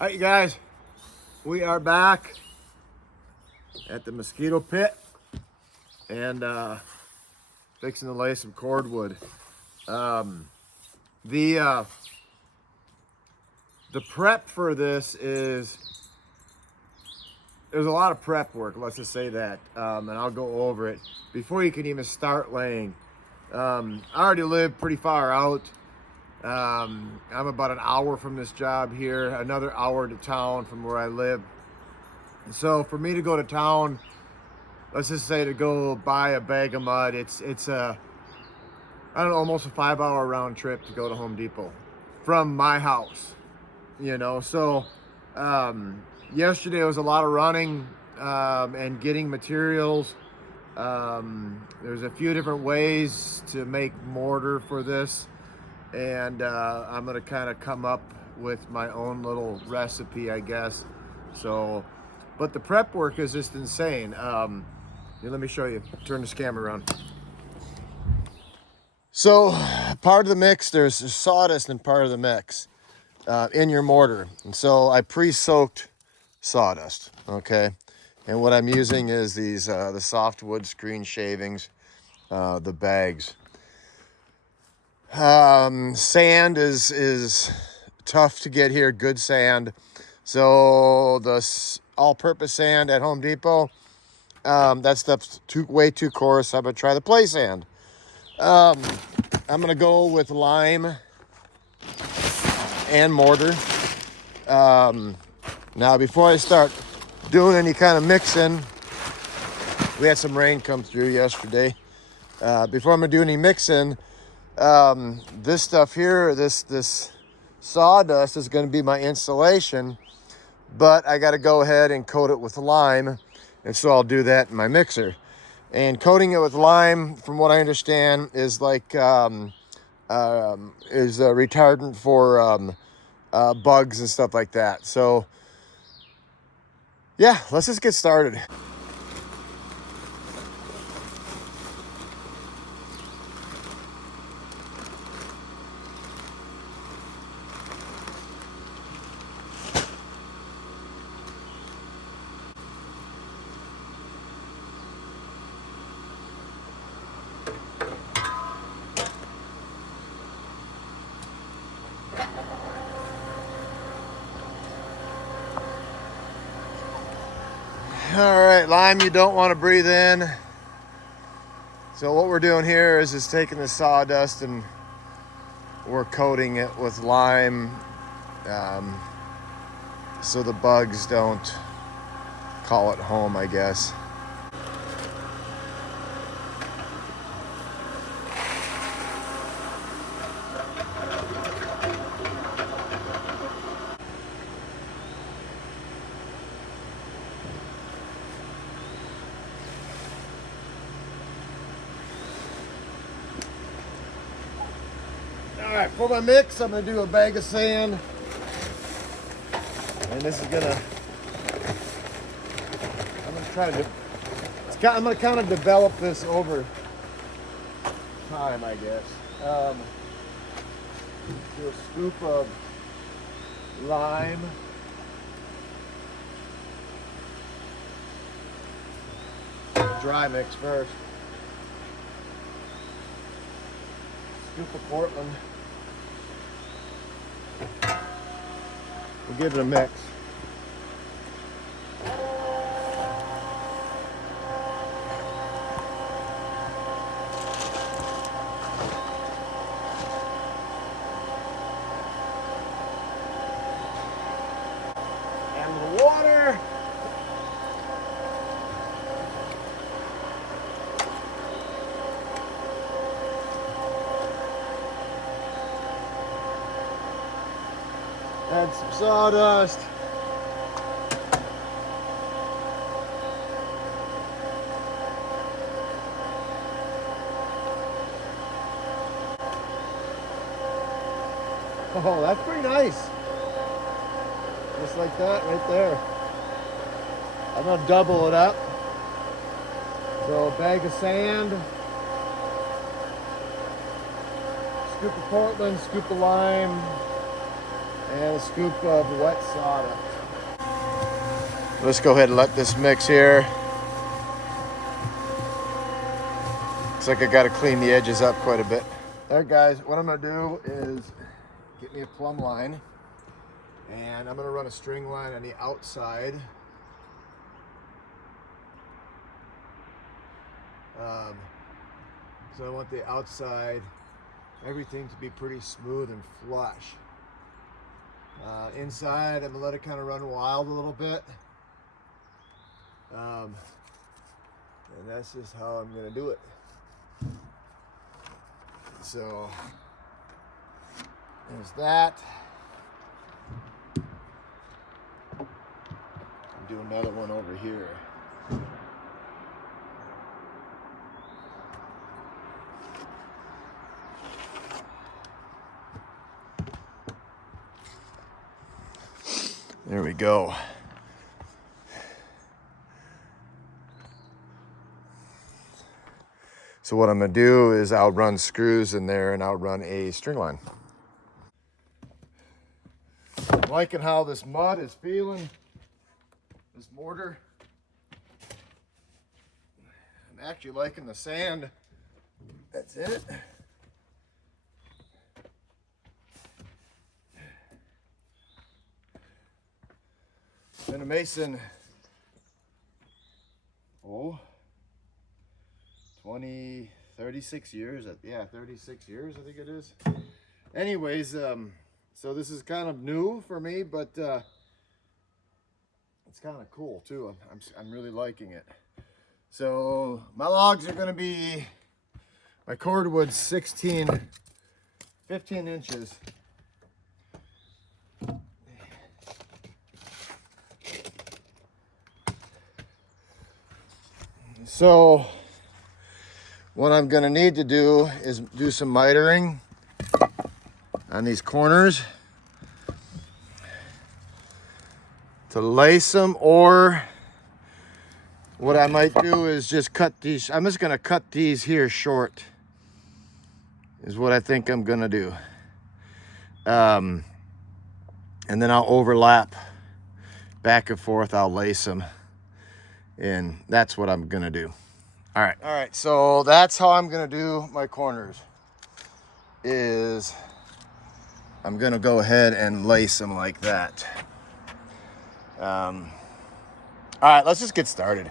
All right, you guys, we are back at the mosquito pit and fixing to lay some cordwood. The prep for this is, there's a lot of prep work, let's just say that, and I'll go over it before you can even start laying. I already live pretty far out. I'm about an hour from this job here, another hour to town from where I live. And so for me to go to town, let's just say to go buy a bag of mud, it's a, I don't know, almost a 5-hour round trip to go to Home Depot from my house, you know. So yesterday was a lot of running and getting materials. There's a few different ways to make mortar for this, and I'm gonna kind of come up with my own little recipe, I guess. So, but the prep work is just insane. Here, let me show you. Turn this camera around. So part of the mix, there's sawdust in part of the mix in your mortar. And so I pre-soaked sawdust, okay? And what I'm using is these, the soft wood screen shavings, the bags. Sand is tough to get here, good sand. So the all-purpose sand at Home Depot, that stuff's way too coarse. I'm gonna try the play sand. I'm gonna go with lime and mortar. Now before I start doing any kind of mixing, we had some rain come through yesterday. Before I'm gonna do any mixing, this stuff here, this sawdust is gonna be my insulation, but I gotta go ahead and coat it with lime, and so I'll do that in my mixer. And coating it with lime, from what I understand, is like is a retardant for bugs and stuff like that. So yeah, let's just get started. All right, lime you don't want to breathe in. So what we're doing here is just taking the sawdust and we're coating it with lime so the bugs don't call it home, I guess. All right, for my mix, I'm gonna do a bag of sand. And this is gonna, I'm gonna kind of develop this over time, I guess. Do a scoop of lime. Dry mix first. Scoop of Portland. We'll give it a mix. And the water. Add some sawdust. Oh, that's pretty nice. Just like that right there. I'm gonna double it up. So a bag of sand, scoop of Portland, scoop of lime, and a scoop of wet sawdust. Let's go ahead and let this mix here. Looks like I got to clean the edges up quite a bit. All right, guys, what I'm gonna do is get me a plumb line, and I'm gonna run a string line on the outside. So I want the outside, everything to be pretty smooth and flush. Inside, I'm gonna let it kind of run wild a little bit. And that's just how I'm gonna do it. So there's that. I'll do another one over here. There we go. So what I'm gonna do is I'll run screws in there and I'll run a string line. I'm liking how this mud is feeling, this mortar. I'm actually liking the sand that's in it. Been a mason, 36 years. Yeah, 36 years, I think it is. Anyways, so this is kind of new for me, but it's kind of cool too. I'm really liking it. So my logs are gonna be, my cordwood's 15 inches. So what I'm gonna need to do is do some mitering on these corners to lace them, or what I might do is just cut these. I'm just gonna cut these here short is what I think I'm gonna do. And then I'll overlap back and forth, I'll lace them. And that's what I'm gonna do. All right, so that's how I'm gonna do my corners, is I'm gonna go ahead and lace them like that. All right, let's just get started.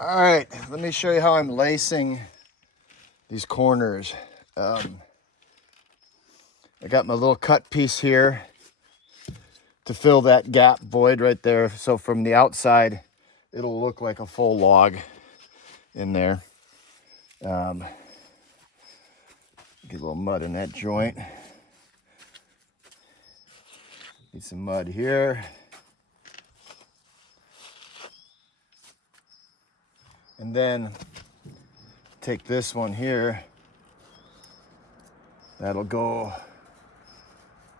All right, let me show you how I'm lacing these corners. I got my little cut piece here to fill that gap void right there. So from the outside, it'll look like a full log in there. Get a little mud in that joint. Need some mud here. And then take this one here. That'll go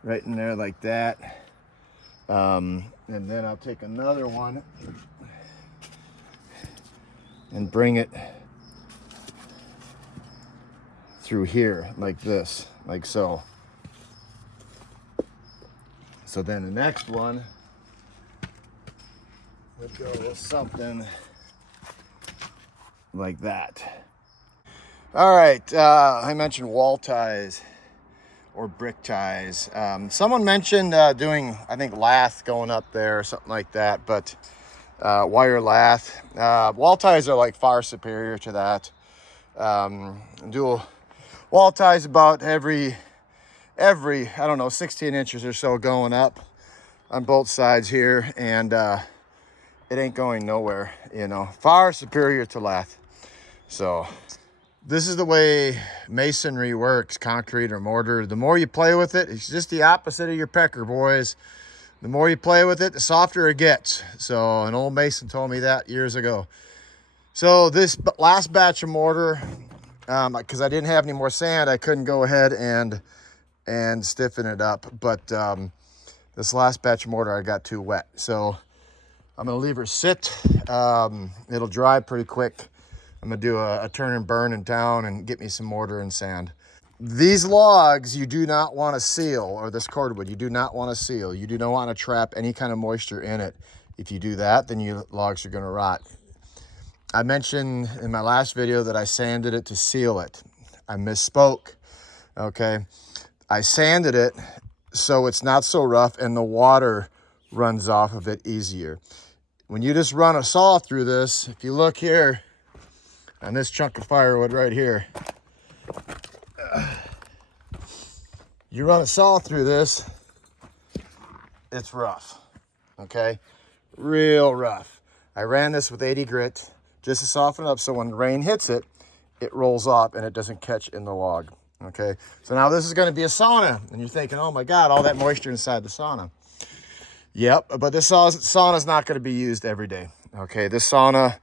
right in there like that. And then I'll take another one and bring it through here like this, like so. So then the next one would go with something like that. All right, I mentioned wall ties or brick ties. Someone mentioned doing, I think, lath going up there or something like that, but wire lath. Wall ties are like far superior to that. Do wall ties about every, I don't know, 16 inches or so going up on both sides here, and it ain't going nowhere, you know. Far superior to lath. So This is the way masonry works, concrete or mortar. The more you play with it, it's just the opposite of your pecker, boys. The more you play with it, the softer it gets. So an old mason told me that years ago. So this last batch of mortar, because I didn't have any more sand, I couldn't go ahead and stiffen it up. But this last batch of mortar, I got too wet. So I'm gonna leave her sit. It'll dry pretty quick. I'm gonna do a turn and burn in town and get me some mortar and sand. These logs you do not want to seal, or this cordwood you do not want to seal. You do not want to trap any kind of moisture in it. If you do that, then your logs are gonna rot. I mentioned in my last video that I sanded it to seal it. I misspoke, okay? I sanded it so it's not so rough and the water runs off of it easier. When you just run a saw through this, if you look here, on this chunk of firewood right here, you run a saw through this, it's rough, okay? Real rough. I ran this with 80 grit just to soften it up so when the rain hits it, it rolls off and it doesn't catch in the log, okay? So now this is gonna be a sauna, and you're thinking, oh my God, all that moisture inside the sauna. Yep, but this sauna is not gonna be used every day, okay? This sauna,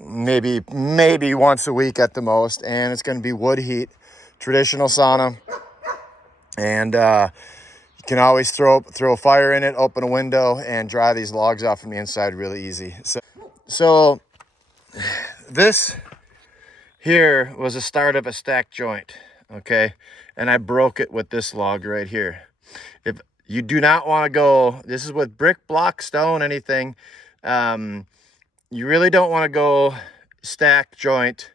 maybe once a week at the most, and it's going to be wood heat, traditional sauna, and you can always throw a fire in it, open a window, and dry these logs off from the inside really easy. So this here was the start of a stack joint, okay, and I broke it with this log right here. If you do not want to go, this is with brick, block, stone, anything, you really don't want to go stack joint.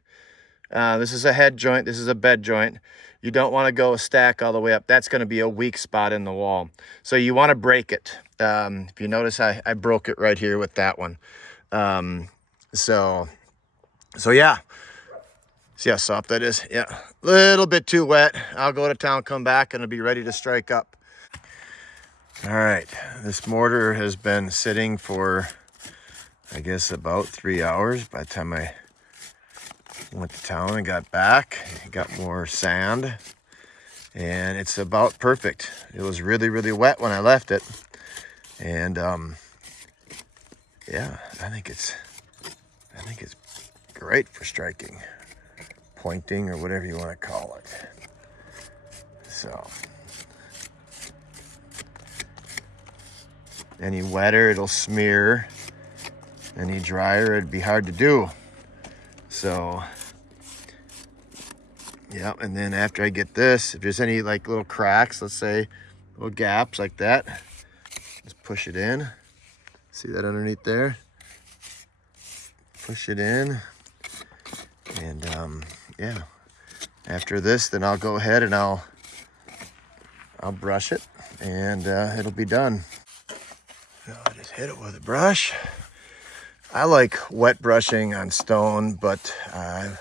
This is a head joint. This is a bed joint. You don't want to go stack all the way up. That's going to be a weak spot in the wall. So you want to break it. If you notice, I broke it right here with that one. So yeah. See how soft that is? Yeah. A little bit too wet. I'll go to town, come back, and it'll be ready to strike up. All right. This mortar has been sitting for, I guess, about 3 hours. By the time I went to town and got back, got more sand, and it's about perfect. It was really, really wet when I left it, and yeah, I think it's great for striking, pointing, or whatever you want to call it. So any wetter, it'll smear. Any drier, it'd be hard to do. So yeah, and then after I get this, if there's any like little cracks, let's say little gaps like that, just push it in. See that underneath there? Push it in, and yeah. After this, then I'll go ahead and I'll brush it, and it'll be done. So I just hit it with a brush. I like wet brushing on stone, but and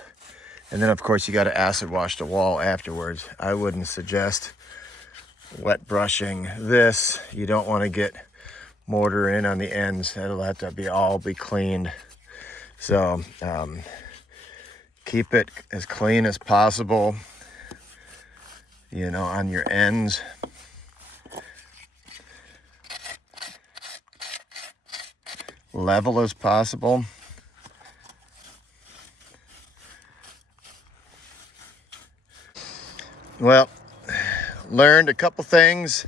then of course you got to acid wash the wall afterwards. I wouldn't suggest wet brushing this. You don't want to get mortar in on the ends. That'll have to be cleaned. So keep it as clean as possible, you know, on your ends. Level as possible. Well, learned a couple things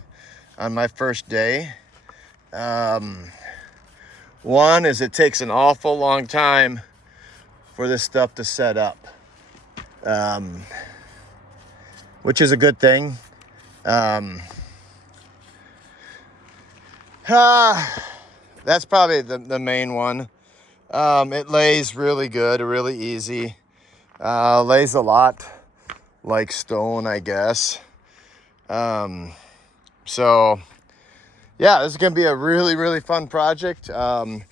on my first day. One is it takes an awful long time for this stuff to set up, which is a good thing. That's probably the main one. It lays really good, really easy. Lays a lot like stone, I guess. So yeah, this is gonna be a really, really fun project. When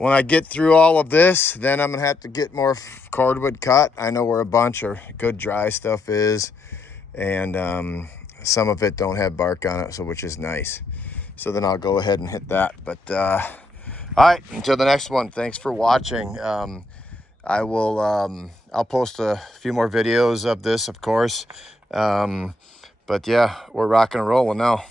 I get through all of this, then I'm gonna have to get more cordwood cut. I know where a bunch of good dry stuff is, and some of it don't have bark on it, so which is nice. So then I'll go ahead and hit that. But all right, until the next one, thanks for watching. I will I'll post a few more videos of this, of course. But yeah, we're rocking and rolling now.